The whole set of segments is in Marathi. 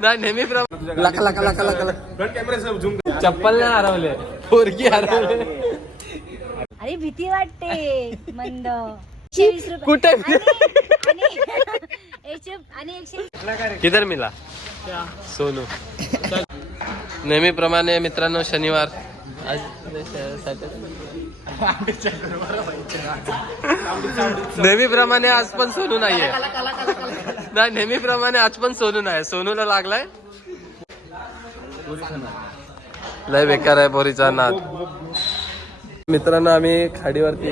नाही नेहमी चप्पल नाही हरवले, पोरगी हरवले. अरे भीती वाटते मंद. 120 रुपये कुठे आणि 100 किधर मिला सोनू. नेहमीप्रमाणे मित्रांनो शनिवार आज नेहमीप्रमाणे आज पण सोनू नाहीये. नाही नेहमीप्रमाणे आज पण सोनू नाही. सोनूला लागलाय लय बेकार आहे पोरीचा नाद. मित्रांनो आम्ही खाडीवरती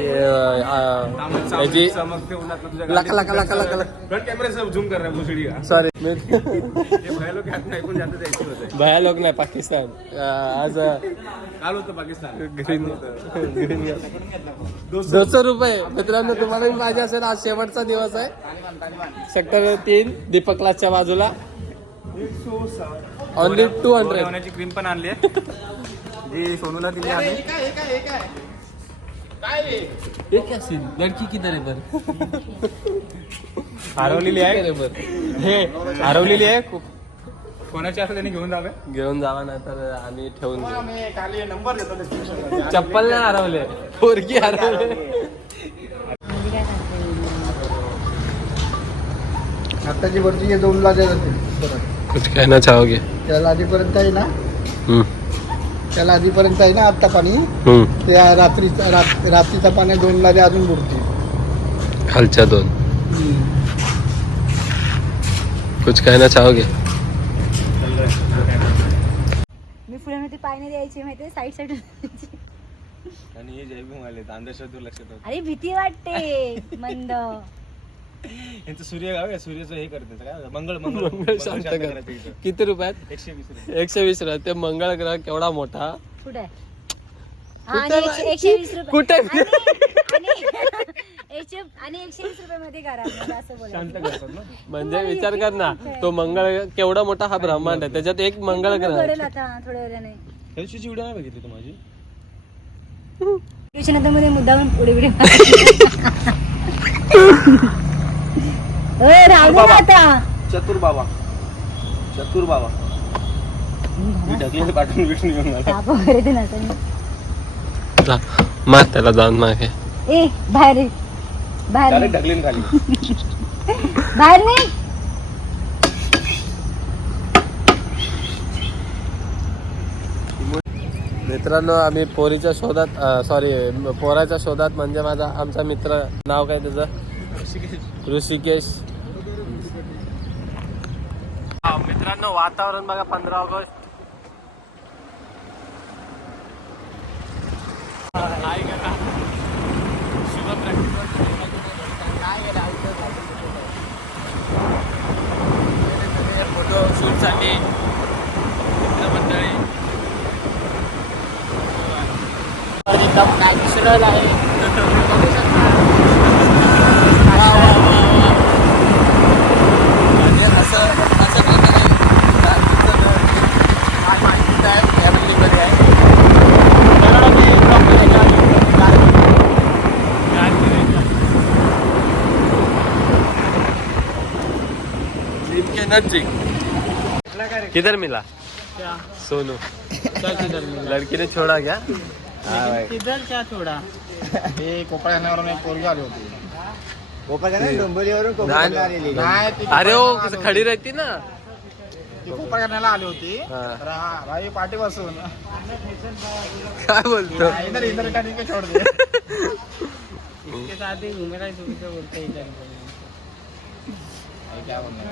याची सॉरी भया लोक नाही पाकिस्तान. आज काल होतं पाकिस्तान. ग्रीन 200 रुपये. मित्रांनो तुम्हाला पाहिजे असेल आज शेवटचा दिवस आहे. सेक्टर 3 दीपक क्लासच्या बाजूला ओनली 200 क्रीम पण आणली आहे जी सोनूला दिली आहे. लडकी किधर आहे हरवलेली आहे हे हरवलेली आहे. कोणाची असं त्याने घेऊन जावा नाही तर आम्ही ठेवून नंबर चप्पल नाही हरवले, पोरगी हरवले. आताची वरची 2 लाख कुछ कहना चाहोगे? त्याला आधीपर्यंत आहे ना, त्याला आधीपर्यंत आहे ना आता पाणी. त्या रात्रीचा पाणी 2 लाख अजून बुडते खालच्या 2. कुछ कहना चाहोगे? मी पुण्यामध्ये पाय नाही द्यायची माहिती, साईड साईड. आणि हे जयभीम आले अंधश्रद्धेवर लक्षात. अरे भीती वाटते मंद. यांचं सूर्य गाव आहे, सूर्याचं हे करते काय मंगळ शांत कर. किती रुपयात? 120 रुपयात. ते मंगळ ग्रह केवढा मोठा. कुठे? कुठे? 120 रुपये कुठे? आणि 120 रुपये मध्ये करा असं बोला. म्हणजे विचार कर ना, तो मंगळ केवढा मोठा हा ब्रह्मांड आहे, त्याच्यात एक मंगळ ग्रह आहे. आता थोड्या वेळाने ह्याची व्हिडिओ नाही बघितली तू माझी. मध्ये मुद्दाम पुढे पुढे राहू दे आता. चतुर बाबा मी ढकलीने पाठवून विष्णू घेऊन आला. ताप वगैरे ते नसेल. मार त्याला जाऊन मागे. ए बाहेर ये. बाहेर डायरेक्ट ढकलीने खाली. बाहेर नाही. मित्रांनो आम्ही पोरीच्या शोधात पोराच्या शोधात म्हणजे आमचा मित्र नाव काय त्याचं ऋषिकेश. मित्रांनो वातावरण बघा 15 ऑगस्ट. फोटो शूट साठी मित्रमंडळी नॅचरल आहे. म्हणजे असं प्रकारे माहिती आहे फॅमिलीमध्ये आहे. किधर मिला सोनू? लड़की ने छोड़ा क्या? किधर क्या थोडा हे कोपळ्यावरून एक पोरगी आली होती. डोंबिवलीवरून आलेली नाही. अरे वो खड़ी रहती ना. ती कोपळ्याला आली होती. भाई पार्टी बसून काय बोलतो? इधर इधर का नहीं छोड़ दे. इसके साथ ही घूमे रहा है, बोलते हैं क्या बोलना